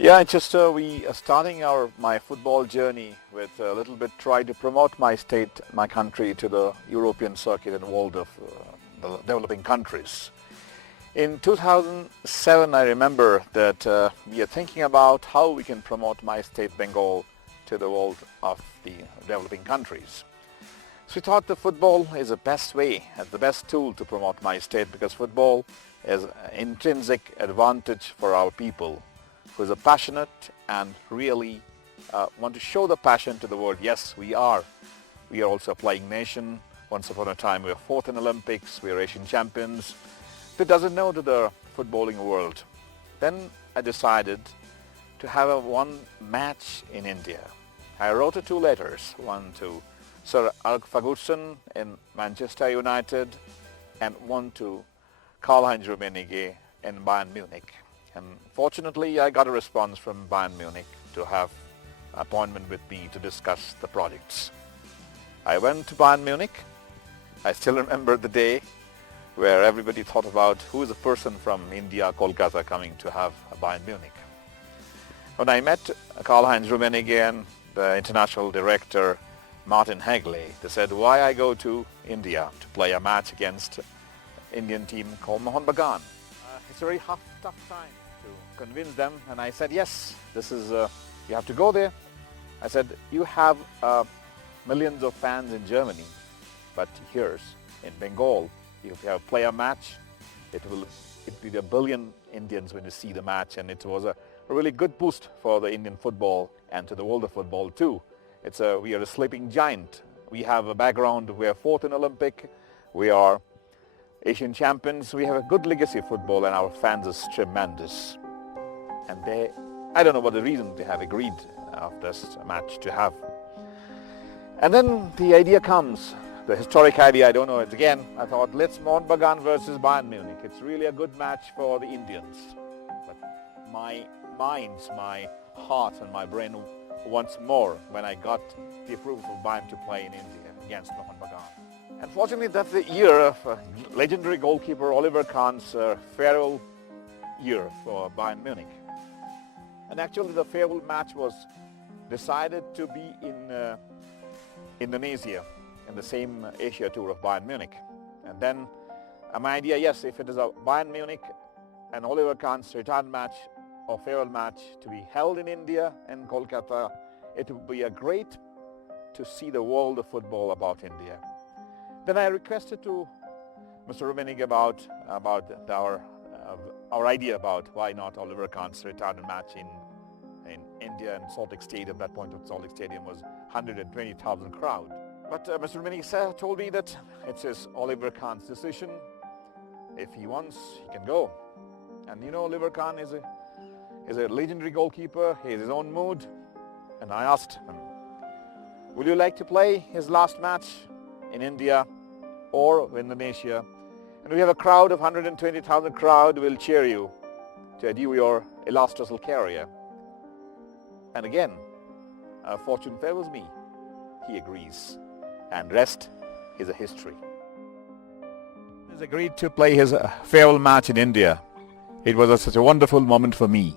Yeah, just we are starting my football journey with a little bit try to promote my state, my country to the European circuit and world of the developing countries. In 2007, I remember that we are thinking about how we can promote my state, Bengal, to the world of the developing countries. So we thought the football is the best way, the best tool to promote my state, because football is an intrinsic advantage for our people who is passionate and really want to show the passion to the world. Yes, we are also a playing nation. Once upon a time we were fourth in Olympics, we are Asian champions. That doesn't know to the footballing world. Then I decided to have one match in India. I wrote two letters, one to Sir Alex Ferguson in Manchester United and one to Karl-Heinz Rummenigge in Bayern Munich. And fortunately, I got a response from Bayern Munich to have an appointment with me to discuss the projects. I went to Bayern Munich. I still remember the day where everybody thought about who is a person from India, Kolkata, coming to have a Bayern Munich. When I met Karl-Heinz Rummenigge and the international director, Martin Hagley, they said, why I go to India to play a match against Indian team called Mohun Bagan. It's a very tough time to convince them, and I said, yes, this is, you have to go there. I said, you have millions of fans in Germany, but here's in Bengal, if you have play a match, it will be a billion Indians when you see the match, and it was a really good boost for the Indian football and to the world of football too. We are a sleeping giant. We have a background, we are fourth in Olympic, we are Asian champions, we have a good legacy of football, and our fans is tremendous. And I don't know what the reason they have agreed of this match to have. And then the idea comes, the historic idea, I don't know, it's again, I thought, let's Mohun Bagan versus Bayern Munich. It's really a good match for the Indians. But my heart and my brain once more when I got the approval of Bayern to play in India against Mohun Bagan. Unfortunately, that's the year of legendary goalkeeper Oliver Kahn's farewell year for Bayern Munich. And actually the farewell match was decided to be in Indonesia, in the same Asia tour of Bayern Munich. And then my idea, yes, if it is a Bayern Munich and Oliver Kahn's return match or farewell match to be held in India and Kolkata, it would be a great to see the world of football about India. Then I requested to Mr. Rummenigge about our idea about why not Oliver Kahn's retirement match in India and Salt Lake Stadium. At that point, Salt Lake Stadium was 120,000 crowd. But Mr. Rummenigge told me that it's his Oliver Kahn's decision. If he wants, he can go. And you know, Oliver Kahn is a legendary goalkeeper. He has his own mood. And I asked him, would you like to play his last match in India or Indonesia? And we have a crowd of 120,000 crowd will cheer you to adieu your illustrious career. And again, fortune favors me. He agrees. And rest is a history. He has agreed to play his farewell match in India. It was such a wonderful moment for me.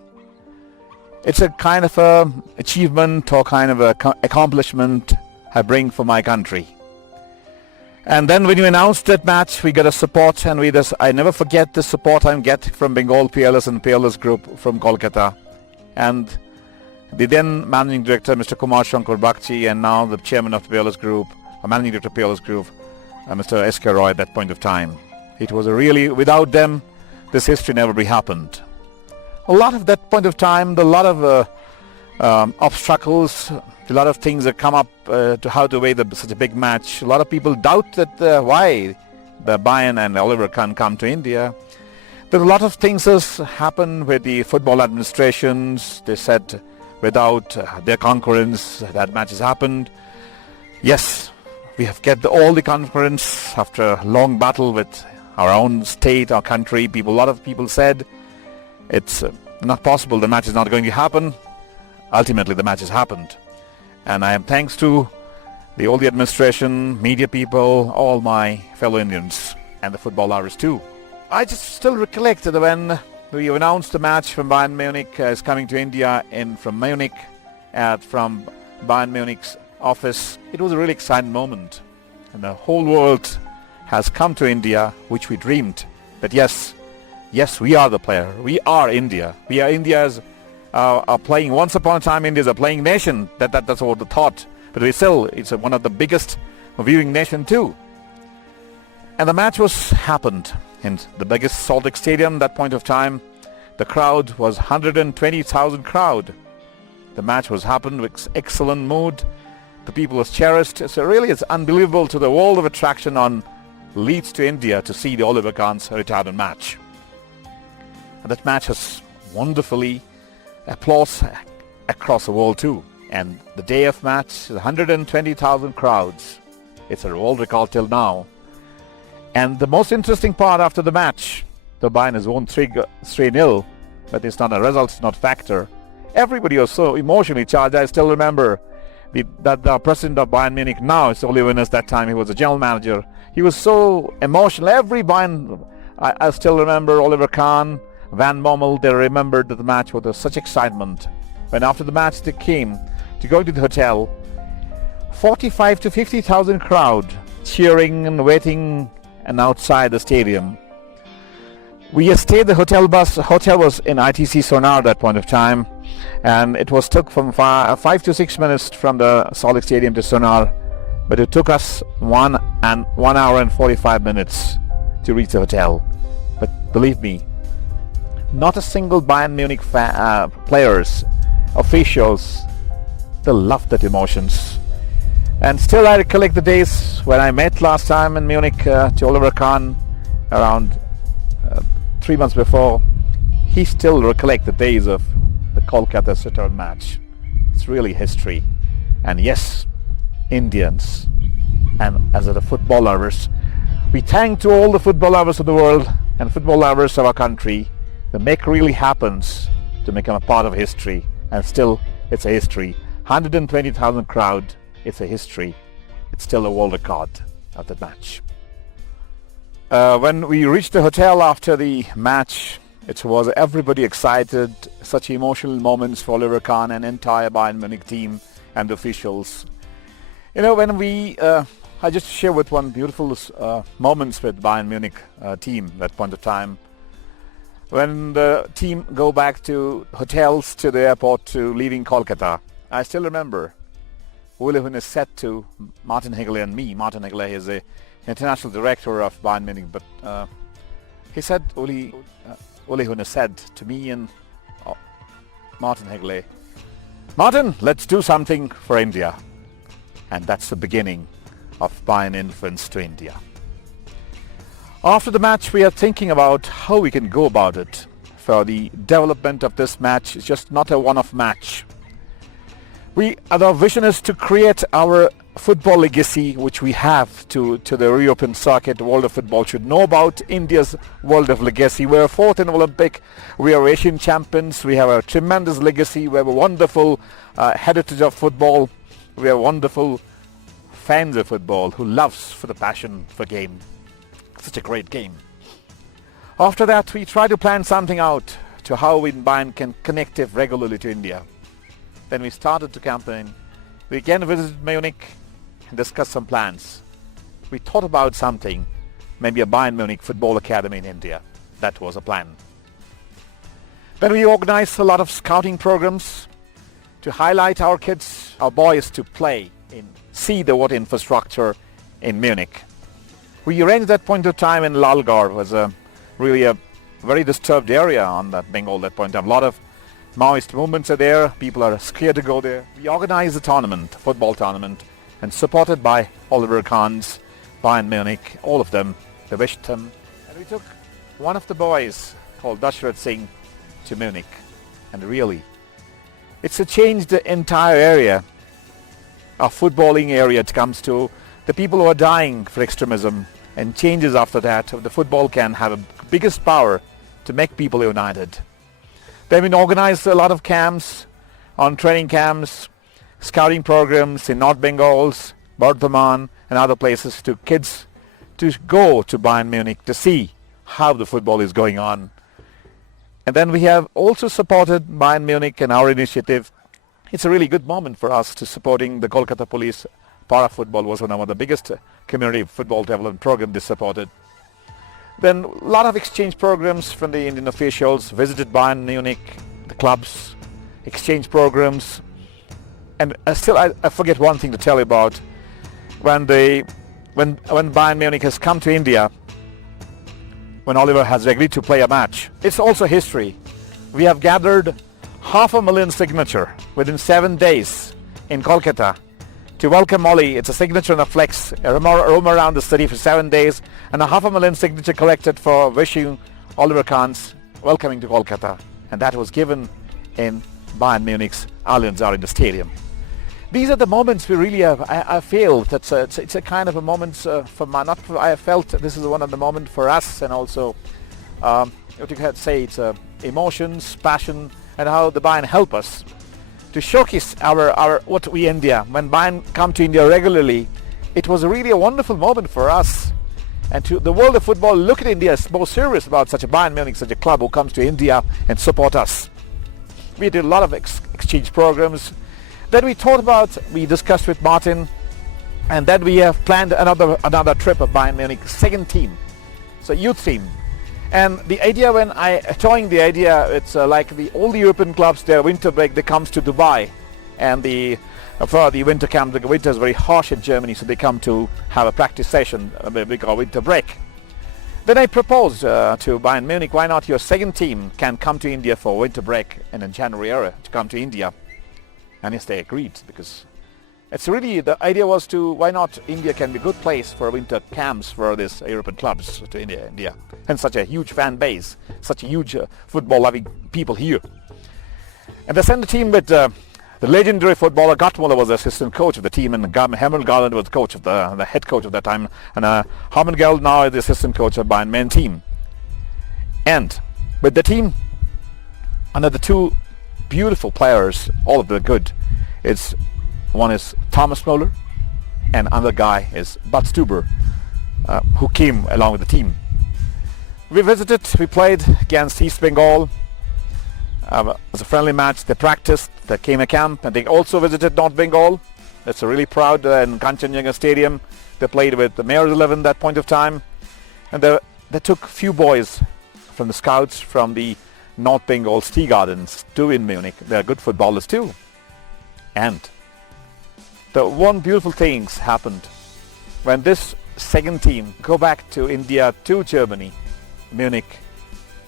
It's a kind of a achievement or kind of a accomplishment I bring for my country. And then when you announced that match, we got a support, and I never forget the support I get from Bengal Peerless and Peerless Group from Kolkata. And the then Managing Director, Mr. Kumar Shankar Bakchi, and now the Chairman of the Peerless Group, Managing Director of Peerless Group, Mr. S.K. Roy at that point of time. It was without them, this history never be happened. A lot of that point of time, a lot of obstacles, a lot of things that come up to how to weigh such a big match. A lot of people doubt that why the Bayern and Oliver Kahn come to India. There are a lot of things that happen with the football administrations. They said without their concurrence that match has happened. Yes, we have get all the concurrence after a long battle with our own state, our country. A lot of people said it's not possible, the match is not going to happen. Ultimately the match has happened. And I am thanks to all the administration, media people, all my fellow Indians, and the football lovers too. I just still recollect that when We announced the match from Bayern Munich is coming to India from Munich, from Bayern Munich's office. It was a really exciting moment. And the whole world has come to India, which we dreamed. That yes, we are the player. We are India. We are India's are playing. Once upon a time, India's a playing nation. That's what the thought. But it's one of the biggest viewing nation too. And the match happened in the biggest Salt Lake Stadium at that point of time. The crowd was 120,000 crowd. The match happened with excellent mood. The people was cherished. So really it's unbelievable to the world of attraction on leads to India to see the Oliver Kahn's retirement match. And that match has wonderfully applause across the world too. And the day of match, 120,000 crowds. It's a world record till now. And the most interesting part after the match, the Bayern has won 3-0, but it's not a result, it's not factor. Everybody was so emotionally charged. I still remember that the president of Bayern Munich now is Ole Winners. That time he was a general manager. He was so emotional. Every Bayern, I still remember Oliver Kahn, Van Bommel, they remembered the match with such excitement. When after the match they came to go to the hotel, 45 to 50,000 crowd cheering and waiting and outside the stadium. We stayed the hotel bus. The hotel was in ITC Sonar at that point of time, and it took from 5 to 6 minutes from the Salt Lake Stadium to Sonar, but it took us 1 hour and 45 minutes to reach the hotel. But believe me, not a single Bayern Munich players, officials, they loved that emotions. And still I recollect the days when I met last time in Munich to Oliver Kahn around 3 months before. He still recollect the days of the Kolkata return match. It's really history. And yes, Indians and as the football lovers, we thank to all the football lovers of the world and football lovers of our country that make really happens to become a part of history. And still it's a history. 120,000 crowd. It's a history. It's still a world record of the match. When we reached the hotel after the match, it was everybody excited. Such emotional moments for Oliver Kahn and entire Bayern Munich team and the officials. When I just share with one beautiful moments with Bayern Munich team at that point of time. When the team go back to hotels to the airport to leaving Kolkata, I still remember Ole Hoeneß said to Martin Hegle and me. Martin Hegle is the international director of Bayern Munich, but he said, Ole Hoeneß said to me and Martin Hegle, Martin, let's do something for India. And that's the beginning of Bayern influence to India. After the match, we are thinking about how we can go about it. For the development of this match, it's just not a one-off match. Our vision is to create our football legacy, which we have to the European circuit. The world of football should know about India's world of legacy. We're fourth in Olympic. We are Asian champions. We have a tremendous legacy. We have a wonderful heritage of football. We have wonderful fans of football who loves for the passion for game. Such a great game. After that, we try to plan something out to how we in Bayern can connect it regularly to India. Then we started the campaign. We again visited Munich and discussed some plans. We thought about something, maybe a Bayern Munich football academy in India. That was a plan. Then we organized a lot of scouting programs to highlight our kids, our boys to play in, see the water infrastructure in Munich. We arranged that point of time in Lalgir. It was really a very disturbed area on that Bengal that point of time. A lot of Maoist movements are there. People are scared to go there. We organized a tournament, football tournament, and supported by Oliver Kahn's Bayern Munich, all of them. They wished him. And we took one of the boys called Dashrath Singh to Munich. And really, it's changed the entire area, our footballing area. It comes to the people who are dying for extremism, and changes after that. The football can have a biggest power to make people united. They've been organized a lot of camps, on training camps, scouting programs in North Bengals, Bardhaman and other places to kids to go to Bayern Munich to see how the football is going on. And then we have also supported Bayern Munich and our initiative. It's a really good moment for us to supporting the Kolkata Police. Para football was one of the biggest community football development programs they supported. Then a lot of exchange programs from the Indian officials visited Bayern Munich, the clubs, exchange programs. And still I forget one thing to tell you about. When Bayern Munich has come to India, when Oliver has agreed to play a match, it's also history. We have gathered 500,000 signature within 7 days in Kolkata to welcome Oli. It's a signature and a flex, roam around the city for 7 days, and 500,000 signature collected for wishing Oliver Kahn's welcoming to Kolkata. And that was given in Bayern Munich's Allianz Arena stadium. These are the moments we really have. I feel that it's a kind of a moment I felt this is one of the moments for us, and also what you could say, it's emotions, passion, and how the Bayern help us to showcase our what we India. When Bayern come to India regularly, it was really a wonderful moment for us. And to the world of football, look at India is more serious about such a Bayern Munich, such a club who comes to India and support us. We did a lot of exchange programs. Then we discussed with Martin, and then we have planned another trip of Bayern Munich, second team, so youth team. And the idea, when I toying the idea, it's like all the European clubs, their winter break, they comes to Dubai, and for the winter camp, the winter is very harsh in Germany, so they come to have a practice session, a big winter break. Then I proposed to Bayern Munich, why not your second team can come to India for winter break, and in January era to come to India. And yes, they agreed, because it's really, the idea was to, why not India can be a good place for winter camps for these European clubs to India. And such a huge fan base, such a huge football loving people here. And they sent a team with the legendary footballer Gert Müller was the assistant coach of the team, and Helmut Garland was the coach of the head coach of that time, and Harman Geld now is the assistant coach of Bayern Munich team. And with the team, another two beautiful players, all of them good. One is Thomas Muller, and another guy is Bud Stuber, who came along with the team. We played against East Bengal. It was a friendly match. They practiced, they came to camp, and they also visited North Bengal. That's a really proud in Kanchenjunga Stadium. They played with the Mayor's 11 at that point of time. And they took few boys from the scouts from the North Bengal Tea Gardens too in Munich. They're good footballers too. And the one beautiful things happened when this second team go back to India, to Germany, Munich.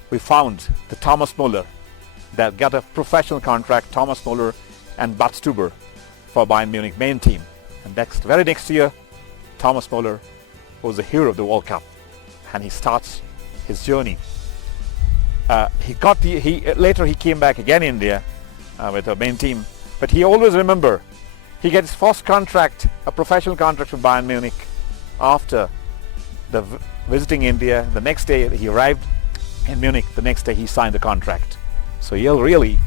We found the Thomas Muller that got a professional contract, Thomas Muller and Bud Stuber for Bayern Munich main team. And very next year, Thomas Muller was the hero of the World Cup, and he starts his journey. Later he came back again in India with the main team, but he always remember he gets his first contract, a professional contract from Bayern Munich, after visiting India. The next day he arrived in Munich. The next day he signed the contract. So he really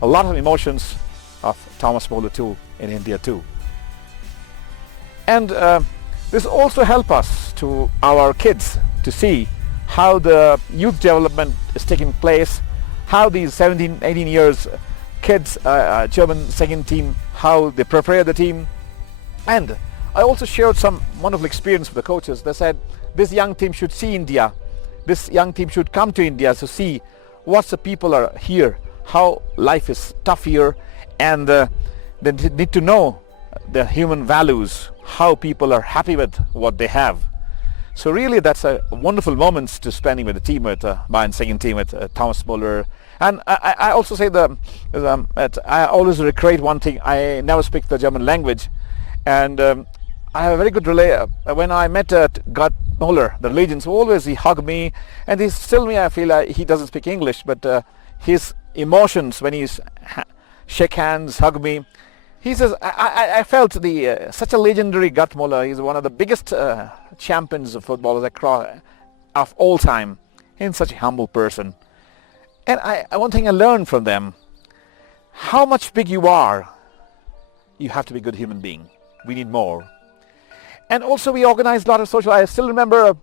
a lot of emotions of Thomas Muller too in India too. And this also help us to our kids to see how the youth development is taking place, how these 17, 18 years kids, German second team, how they prepare the team. And I also shared some wonderful experience with the coaches. They said this young team should see India, this young team should come to India to see what the people are here, how life is tough here, and they need to know the human values, how people are happy with what they have. So really that's a wonderful moments to spending with the team, with Bayern second team, with Thomas Muller. And I also say that I always regret one thing. I never speak the German language, and I have a very good relay. When I met Gert Müller, the legends, always he hugged me, and he's still me. I feel he doesn't speak English, but his emotions when he's shake hands, hug me. He says, I felt such a legendary Gert Müller. He's one of the biggest champions of footballers of all time, and such a humble person. And one thing I learned from them, how much big you are, you have to be a good human being. We need more. And also we organized a lot of social. I still remember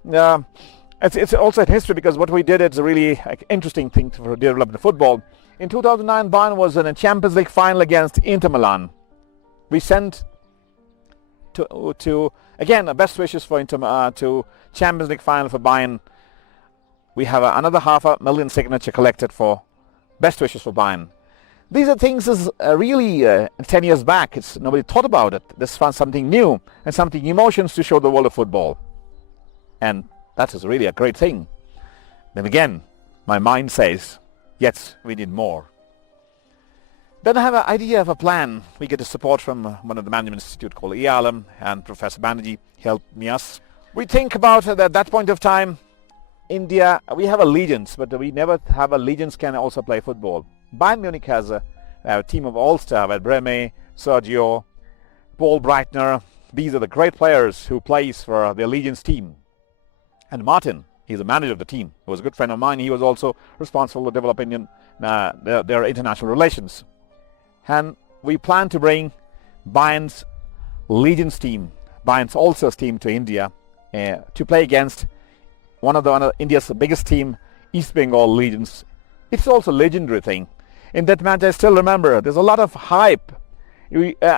It's also in history because what we did is a really interesting thing for development of football. In 2009, Bayern was in a Champions League final against Inter Milan. We sent to again best wishes for to Champions League final for Bayern. We have another 500,000 signature collected for best wishes for Bayern. These are things is really 10 years back. Nobody thought about it. This was something new and something emotions to show the world of football, and that is really a great thing. Then again, my mind says, yes, we need more. Then I have an idea of a plan. We get the support from one of the management institute called EALM, and Professor Banerjee helped me us. We think about at that point of time, India, we have allegiance, but we never have allegiance can also play football. Bayern Munich has a team of all-star with Breme, Sergio, Paul Breitner. These are the great players who plays for the allegiance team. And Martin, he's the manager of the team. He was a good friend of mine. He was also responsible for developing their international relations. And we plan to bring Bayern's Legions team, Bayern's All-Stars team to India to play against one of India's biggest team, East Bengal Legions. It's also a legendary thing. In that match, I still remember, there's a lot of hype.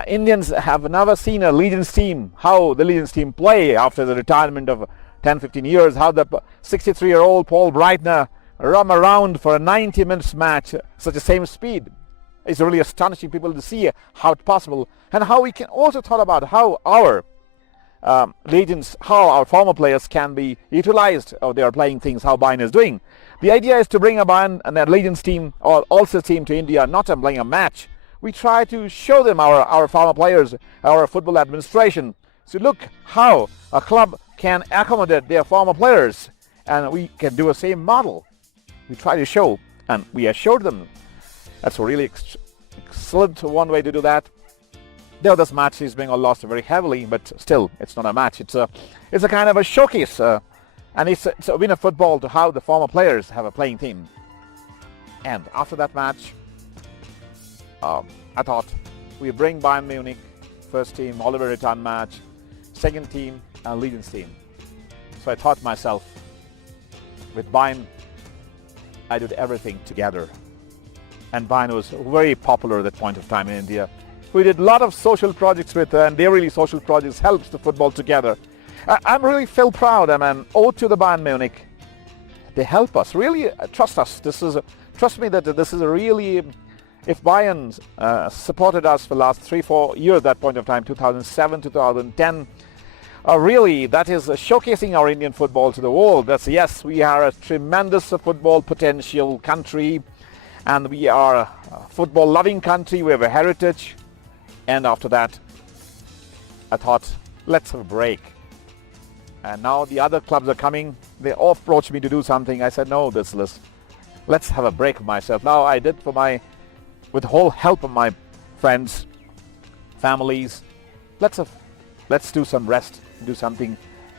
Indians have never seen a Legions team, how the Legions team play after the retirement of 10-15 years, how the 63-year-old Paul Breitner roam around for a 90 minutes match, such the same speed. It's really astonishing people to see how it's possible, and how we can also talk about how our Legions, how our former players can be utilized, or they are playing things, how Bayern is doing. The idea is to bring a Bayern and a Legions team or also team to India, not to playing a match. We try to show them our former players, our football administration. So look how a club can accommodate their former players, and we can do a same model. We try to show, and we assured them. That's a really excellent one way to do that. Though this match is being lost very heavily, but still, it's not a match. It's a kind of a showcase, and it's a win of football to how the former players have a playing team. And after that match, I thought we bring Bayern Munich, first team, Oliver return match, second team, and Legions team. So I thought myself, with Bayern, I did everything together. And Bayern was very popular at that point of time in India. We did a lot of social projects with, and their really social projects helps the football together. I'm really feel proud. I'm an ode to the Bayern Munich. They help us, really trust us. Trust me that this is a really, if Bayern supported us for the last 3-4 years at that point of time, 2007, 2010, really that is showcasing our Indian football to the world. That's, yes, we are a tremendous football potential country, and we are a football loving country. We have a heritage. And after that, I thought, let's have a break. And now the other clubs are coming. They all approached me to do something. I said, no, let's have a break for myself. Now I did with the whole help of my friends, families, let's do some rest, do something,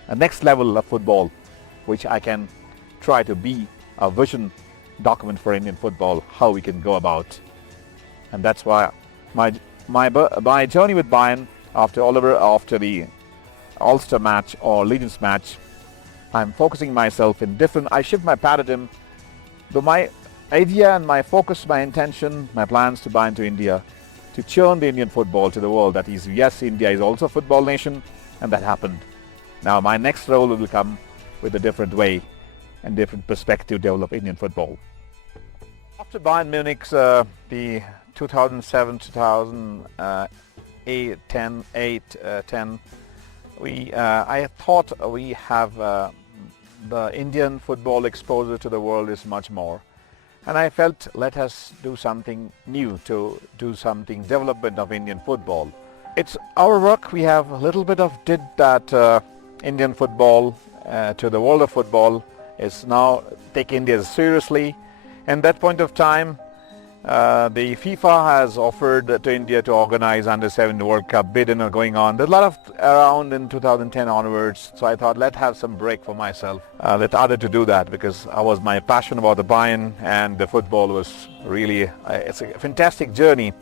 a next level of football, which I can try to be a vision document for Indian football, how we can go about. And that's why my journey with Bayern after the All-Star match or Legions match, I'm focusing myself in different, I shift my paradigm. But my idea and my focus, my intention, my plans to Bayern to India, to churn the Indian football to the world. That is, yes, India is also a football nation, and that happened. Now my next role will come with a different way and different perspective to develop Indian football. After Bayern Munich's the 2007, 2008, 10, I thought we have the Indian football exposure to the world is much more. And I felt, let us do something new, to do something development of Indian football. It's our work. We have a little bit of did that Indian football to the world of football is now take India seriously. And that point of time, the FIFA has offered to India to organize Under-17 World Cup bid and going on. There's a lot of around in 2010 onwards, so I thought let's have some break for myself. Let other to do that, because my passion about the Bayern and the football was really, it's a fantastic journey.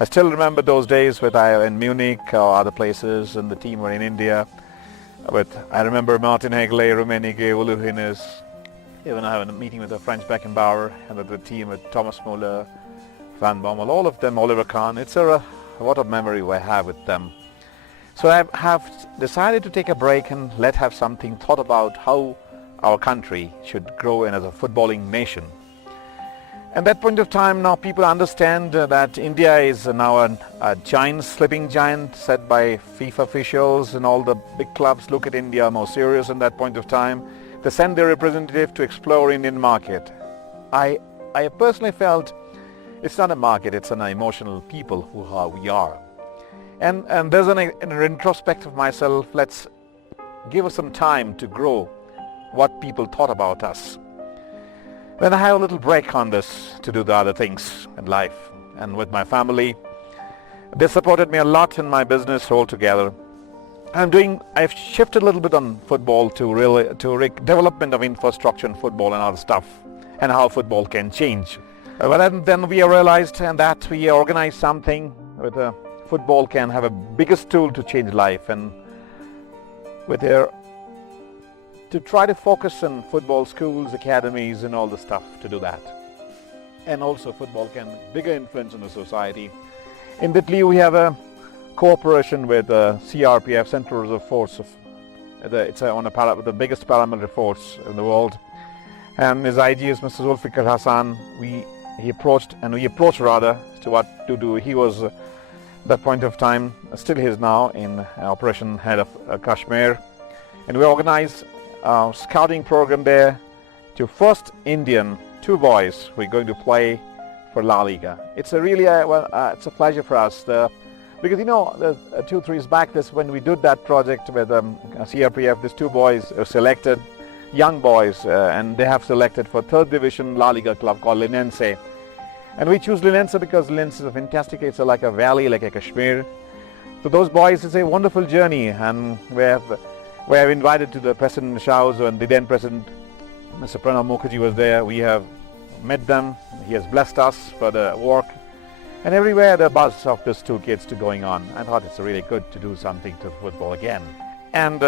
I still remember those days when I in Munich or other places and the team were in India. I remember Martin Hegle, Rummenigge, Uluhines. Even I had a meeting with the French Beckenbauer and with the team with Thomas Muller, Van Bommel, all of them, Oliver Kahn. It's what a memory I have with them. So I have decided to take a break and have something thought about how our country should grow in as a footballing nation. At that point of time, now people understand that India is now a giant, sleeping giant set by FIFA officials, and all the big clubs look at India more serious at that point of time. They send their representative to explore Indian market. I personally felt it's not a market, it's an emotional people we are. And there's an introspect of myself, let's give us some time to grow what people thought about us. Then I had a little break on this to do the other things in life. And with my family, they supported me a lot in my business altogether. I've shifted a little bit on football to development of infrastructure in football and other stuff, and how football can change. But then we realized that we organized something with football can have a biggest tool to change life, and to try to focus on football schools, academies, and all the stuff to do that. And also football can bigger influence in the society. In Italy we have a cooperation with CRPF, Central Reserve Force. It's one of the biggest paramilitary force in the world. And his IG is Mr. Zulfikar Hassan. We approached to what to do. He was at that point of time, still he is now in operation head of Kashmir. And we organized scouting program there to first Indian, 2 boys who are going to play for La Liga. It's it's a pleasure for us because 2-3 years back, when we did that project with CRPF, these 2 boys are selected, young boys, and they have selected for 3rd division La Liga club called Linense. And we choose Linense because Linense is fantastic. It's like a valley, like a Kashmir. So those boys, it's a wonderful journey, and we have invited to the President Shah's, and the then President, Mr. Pranab Mukherjee, was there. We have met them. He has blessed us for the work. And everywhere the buzz of these 2 kids to going on. I thought it's really good to do something to football again. And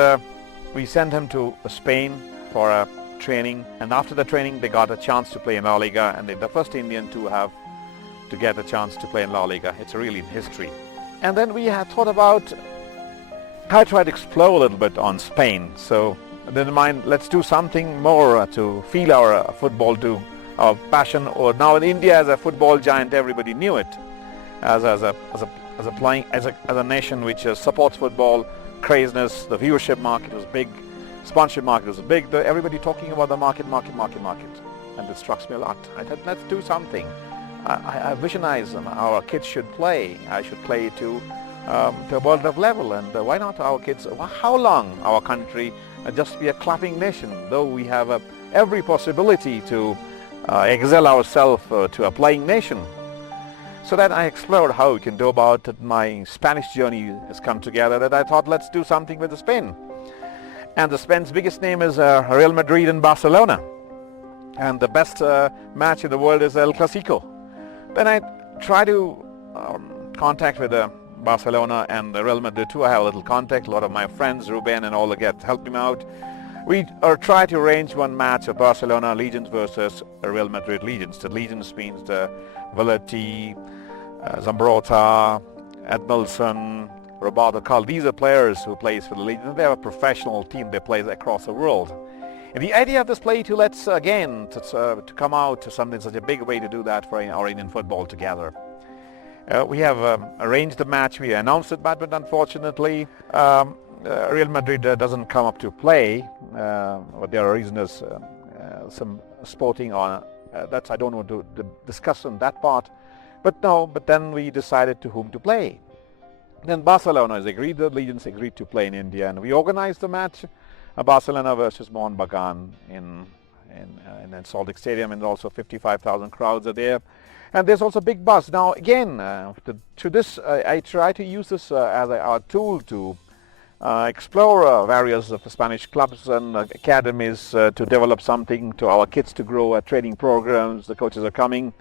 we sent him to Spain for a training. And after the training, they got a chance to play in La Liga. And they're the first Indian to get a chance to play in La Liga. It's really in history. And then we had thought about, I tried to explore a little bit on Spain. So then in mind, let's do something more to feel our football, to our passion. Or now in India, as a football giant, everybody knew it as a nation which supports football, craziness. The viewership market was big, sponsorship market was big. Everybody talking about the market, and it struck me a lot. I thought, let's do something. I visualize our kids should play. I should play to a world level, and why not our kids? How long our country just be a clapping nation, though we have every possibility to excel ourselves to a playing nation. So that I explored how we can do about it. My Spanish journey has come together, that I thought, let's do something with the Spain. And the Spain's biggest name is Real Madrid and Barcelona, and the best match in the world is El Clasico. Then I try to contact with Barcelona and Real Madrid too. I have a little contact. A lot of my friends, Ruben and all, help me out. We try to arrange one match of Barcelona Legions versus Real Madrid Legions. The Legions means the Valetti, Zambrotta, Edmilson, Roberto Carl. These are players who plays for the Legions. They have a professional team. They play across the world. And the idea of this play to to come out to something such a big way to do that for our Indian football together. We have arranged the match. We announced it, but unfortunately Real Madrid doesn't come up to play. But there are reasons, some sporting on that's I don't want to discuss on that part. But then we decided to whom to play. Then Barcelona has agreed. The Legions agreed to play in India, and we organized the match. Barcelona versus Mohun Bagan in Salt Lake Stadium, and also 55,000 crowds are there. And there's also big buzz. Now again, I try to use this as our tool to explore various of the Spanish clubs and academies to develop something to our kids to grow. Training programs, the coaches are coming.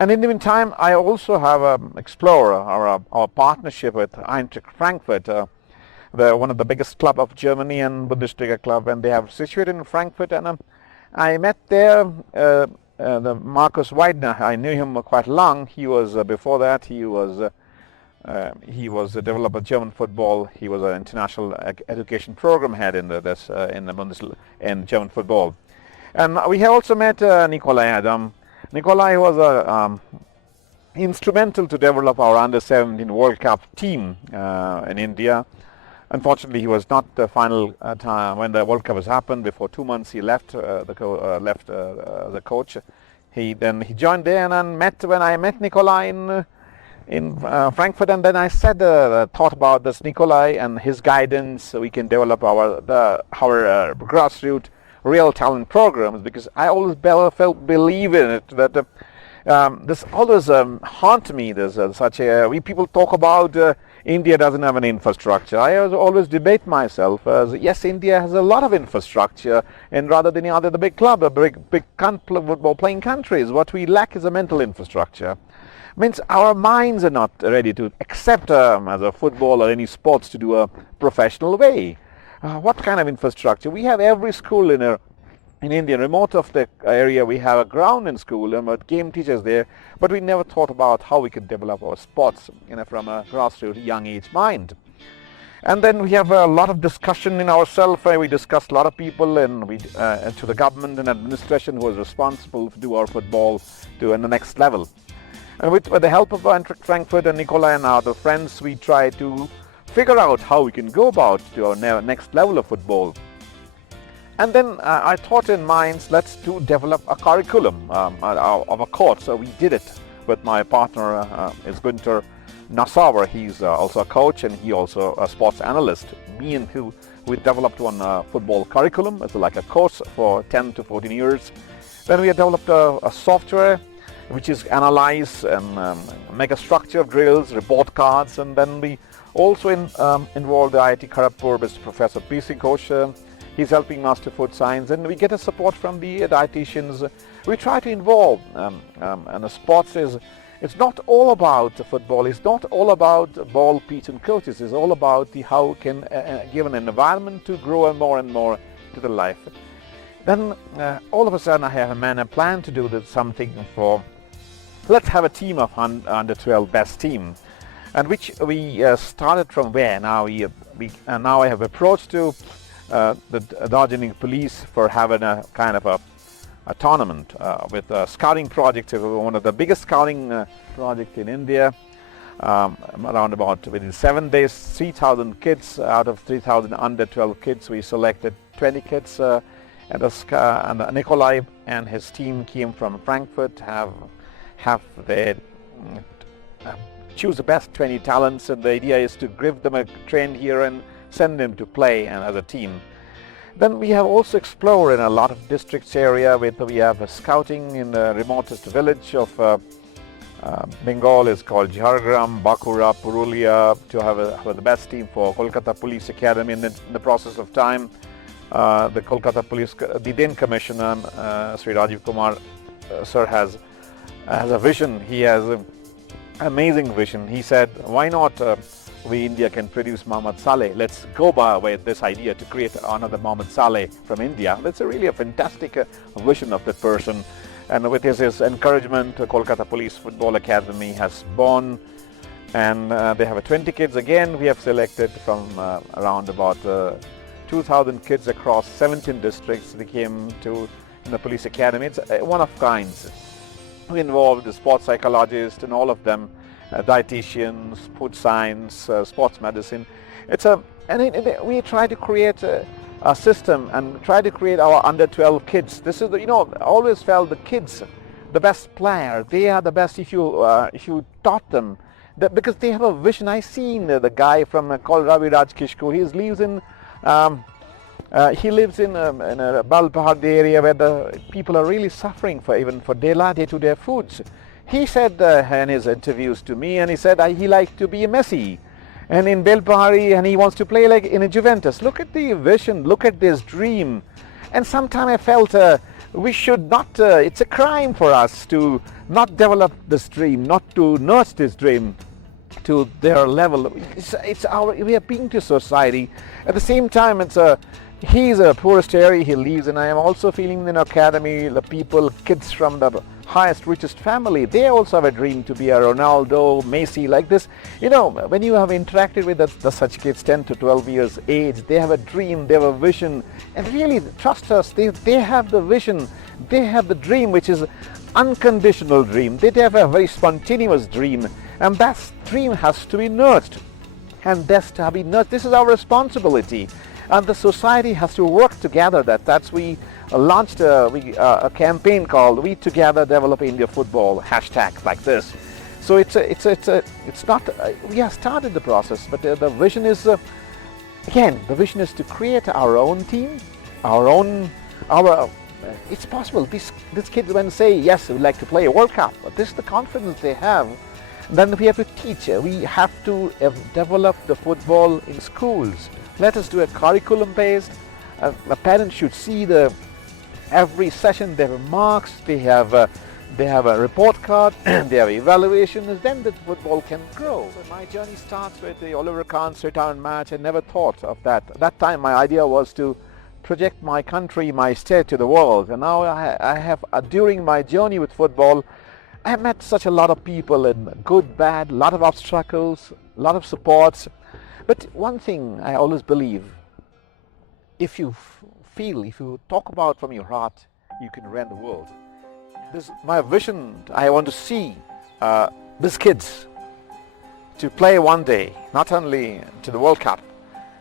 And in the meantime, I also have explore our partnership with Eintracht Frankfurt. they're one of the biggest club of Germany and Bundesliga club, and they have situated in Frankfurt. And I met there the Markus Weidner. I knew him quite long. He was before that he was a developer of German football. He was an international education program head in the Bundesliga in German football. And we have also met Nikolai Adam. Nikolai was instrumental to develop our under-17 World Cup team in India. Unfortunately, he was not the final time when the World Cup has happened. Before 2 months, he left the coach. He joined there, and when I met Nikolai in Frankfurt, and then I said thought about this Nikolai and his guidance, so we can develop our grassroots real talent programs, because I always believe in it that this always haunt me. There's people talk about India doesn't have an infrastructure. I always debate myself as yes, India has a lot of infrastructure, and rather than the big football playing countries, what we lack is a mental infrastructure. Means our minds are not ready to accept as a football or any sports to do a professional way. What kind of infrastructure? We have every school in India, remote of the area, we have a ground in school and game teachers there, but we never thought about how we could develop our sports from a grassroots young age mind. And then we have a lot of discussion in ourselves. We discussed a lot of people and to the government and administration who was responsible to do our football to the next level. And with the help of Eintracht Frankfurt and Nikolai and our other friends, we try to figure out how we can go about to our next level of football. And then I thought in minds, let's develop a curriculum of a course. So we did it with my partner, is Günther Nassauer. He's also a coach, and he also a sports analyst. Me and we developed one football curriculum. It's like a course for 10 to 14 years. Then we developed a software which is analyze and make a structure of drills, report cards, and then we also involved the IIT Kharagpur with Professor P.C. Ghosh. He's helping us to food science, and we get a support from the dietitians. We try to involve, and the sports it's not all about football. It's not all about ball, pitch, and coaches. It's all about how can give an environment to grow and more to the life. Then all of a sudden I have a plan to do something for. Let's have a team of under 12 best team, and which we started from where now now I have approached to the Darjeeling police for having a kind of a tournament with a scouting project, one of the biggest scouting project in India. Around about within 7 days, 3,000 kids out of 3,000 under 12 kids. We selected 20 kids, and Nikolai and his team came from Frankfurt. They choose the best 20 talents, and the idea is to give them a train here and send them to play and as a team. Then we have also explored in a lot of districts area. We have scouting in the remotest village of Bengal is called Jhargram, Bankura, Purulia, to have the best team for Kolkata Police Academy. And in the process of time, the Kolkata Police, the then Commissioner, Sri Rajiv Kumar sir has a vision. He has an amazing vision. He said, why not we India can produce Mohammad Saleh? Let's go with this idea to create another Mohammad Saleh from India. That's really a fantastic vision of that person. And with his encouragement, Kolkata Police Football Academy has born, and they have 20 kids. Again, we have selected from around about 2,000 kids across 17 districts. They came to the police academy. It's one of kinds. We involved the sports psychologists and all of them, dietitians, food science, sports medicine. We try to create a system and try to create our under 12 kids. This is I always felt the kids, the best player, they are the best if you taught them, because they have a vision. I seen the guy from called Ravi Raj Kishko. He lives in a Balpahar area where the people are really suffering for day-to-day foods. He said in his interviews to me, and he said he likes to be a Messi, and in Belpahari, and he wants to play like in a Juventus. Look at the vision, look at this dream. And sometimes I felt we should not, it's a crime for us to not develop this dream, not to nurse this dream. to their level. We are being to society. At the same time, he's a poorest area he lives in. I am also feeling in academy, the people, kids from the highest, richest family, they also have a dream to be a Ronaldo, Messi, like this. When you have interacted with such kids, 10 to 12 years age, they have a dream, they have a vision, and really, trust us, they have the vision, they have the dream, which is unconditional dream. They have a very spontaneous dream, and that dream has to be nurtured. And that's to be nurtured. This is our responsibility, and the society has to work together. That's we launched a campaign called "We Together Develop India Football" hashtag like this. So it's not we have started the process, but the vision is again, the vision is to create our own team, it's possible. These kids, when say yes, we would like to play a World Cup, but this is the confidence they have. Then we have to teach. We have to develop the football in schools. Let us do a curriculum based. The parents should see every session. They have marks. They have a report card. They have evaluations. Then the football can grow. So my journey starts with the Oliver Kahn's retirement match. I never thought of that. At that time, my idea was to project my country, my state to the world. And now I have, during my journey with football, I have met such a lot of people, in good, bad, a lot of obstacles, a lot of supports. But one thing I always believe, if you talk about from your heart, you can run the world. This is my vision. I want to see these kids to play one day, not only to the World Cup,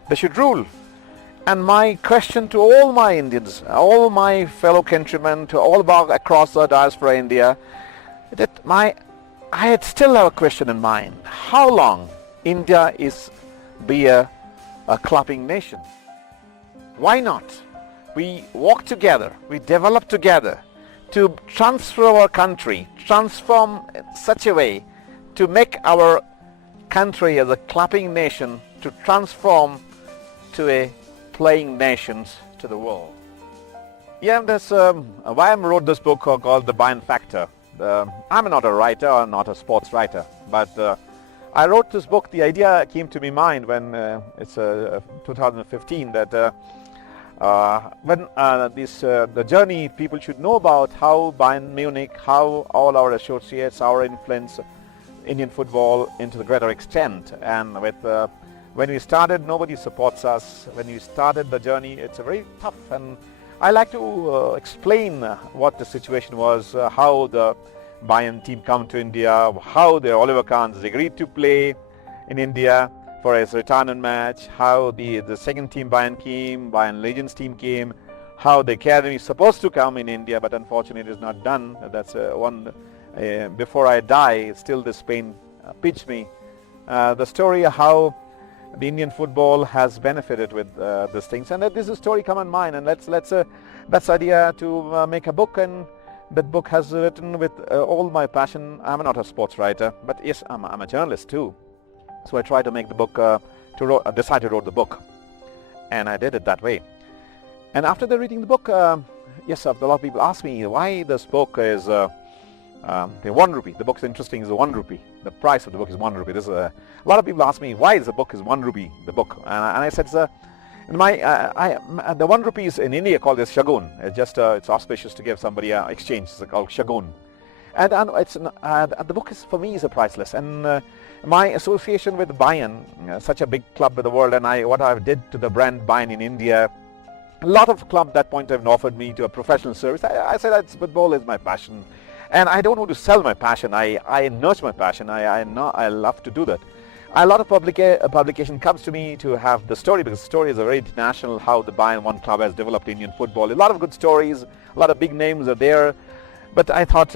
they should rule. And my question to all my Indians, all my fellow countrymen, to all about across the diaspora India, I had still have a question in mind. How long India is be a clubbing nation? Why not? We work together, we develop together to transfer our country, transform in such a way to make our country as a clubbing nation, to transform to a playing nations to the world. Yeah, that's why I wrote this book called The Bayern Factor. I'm not a writer, I'm not a sports writer, but I wrote this book. The idea came to my mind when it's 2015 that when the journey, people should know about how Bayern Munich, how all our associates, our influence Indian football into the greater extent. And with when we started, nobody supports us. When we started the journey, it's a very tough, and I like to explain what the situation was, how the Bayern team come to India, how the Oliver Kahn's agreed to play in India for his retirement match, how the second team Bayern came, Bayern Legends team came, how the academy is supposed to come in India, but unfortunately it is not done. That's one, before I die, still this pain pinch me. The story of how the Indian football has benefited with these things, and this is a story come on mind, and that's the idea to make a book, and that book has written with all my passion. I'm not a sports writer, but yes, I'm a journalist too. So I tried to make the book, decided to write the book, and I did it that way. And after reading the book, yes, a lot of people ask me why this book is the 1 rupee. The book's interesting, is 1 rupee. The price of the book is 1 rupee. This is a lot of people ask me why the book is 1 rupee. The book, and I said, the 1 rupee is in India called as shagun. It's just it's auspicious to give somebody an exchange. It's called shagun, and the book is for me is a priceless. And my association with Bayern, such a big club in the world, and what I did to the brand Bayern in India. A lot of clubs at that point have offered me to a professional service. I said that football is my passion. And I don't want to sell my passion. I nurture my passion. I love to do that. A lot of publication comes to me to have the story, because the story is a very international, how the Bayern one club has developed Indian football. A lot of good stories, a lot of big names are there. But I thought,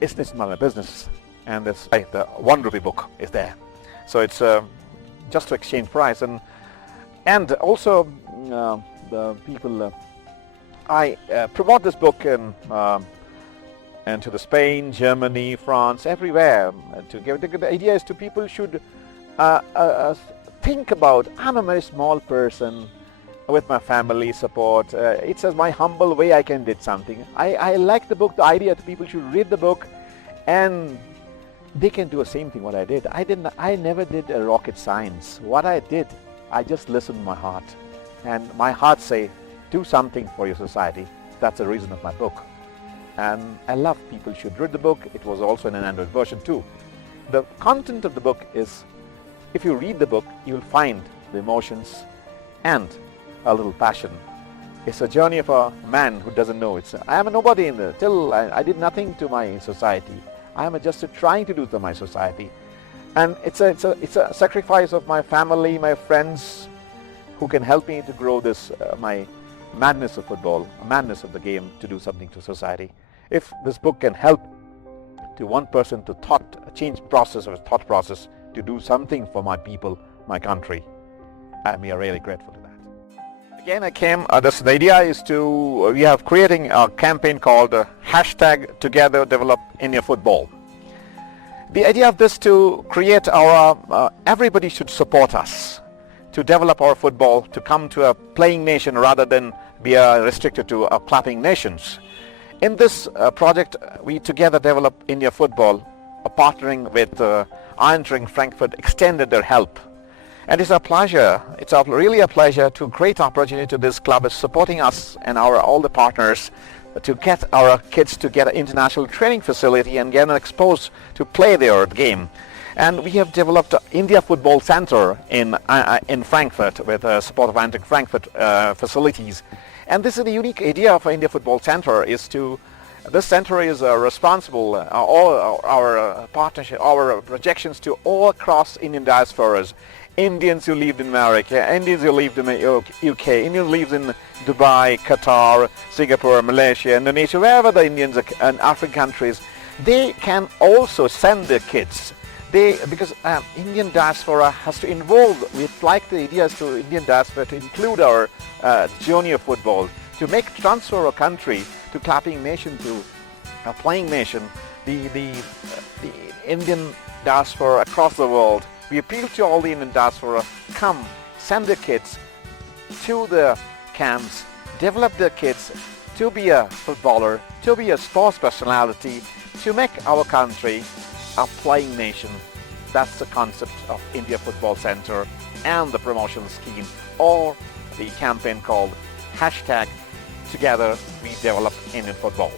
it's not my business. And the 1 rupee book is there. So it's just to exchange price. And also the people, I promote this book and to the Spain, Germany, France, everywhere. To give the idea is to people should think about, I'm a very small person with my family support. It's my humble way I can did something. I like the book, the idea that people should read the book and they can do the same thing what I did. I never did a rocket science. What I did, I just listened to my heart. And my heart say, do something for your society. That's the reason of my book. And I love people should read the book. It was also in an Android version too. The content of the book is, if you read the book, you'll find the emotions and a little passion. It's a journey of a man who doesn't know. I am a nobody till I did nothing to my society. I am just trying to do to my society. And it's a sacrifice of my family, my friends, who can help me to grow this, my madness of football, madness of the game, to do something to society. If this book can help to one person to change process of thought process to do something for my people, my country, I'm really grateful to that. Again, I came, the idea is we are creating a campaign called hashtag Together Develop India Football. The idea of this to create everybody should support us to develop our football, to come to a playing nation rather than be restricted to clapping nations. In this project, we together develop India football, partnering with Eintracht Frankfurt, extended their help. And it's a pleasure, really a pleasure, to great opportunity to this club is supporting us and all the partners to get our kids to get an international training facility and get exposed to play their game. And we have developed India Football Center in Frankfurt with support of Eintracht Frankfurt facilities. And this is the unique idea of India Football Center this center is responsible, all our partnership, our projections to all across Indian diasporas. Indians who lived in America, Indians who lived in the UK, Indians who lived in Dubai, Qatar, Singapore, Malaysia, Indonesia, wherever the Indians and African countries, they can also send their kids. Because Indian diaspora has to involve, we'd like the ideas to Indian diaspora to include our journey of football, to make transfer a country to clapping nation to a playing nation, the Indian diaspora across the world. We appeal to all the Indian diaspora, come, send their kids to the camps, develop their kids to be a footballer, to be a sports personality, to make our country a playing nation. That's the concept of India Football Center and the promotion scheme, or the campaign called hashtag Together We Develop Indian Football.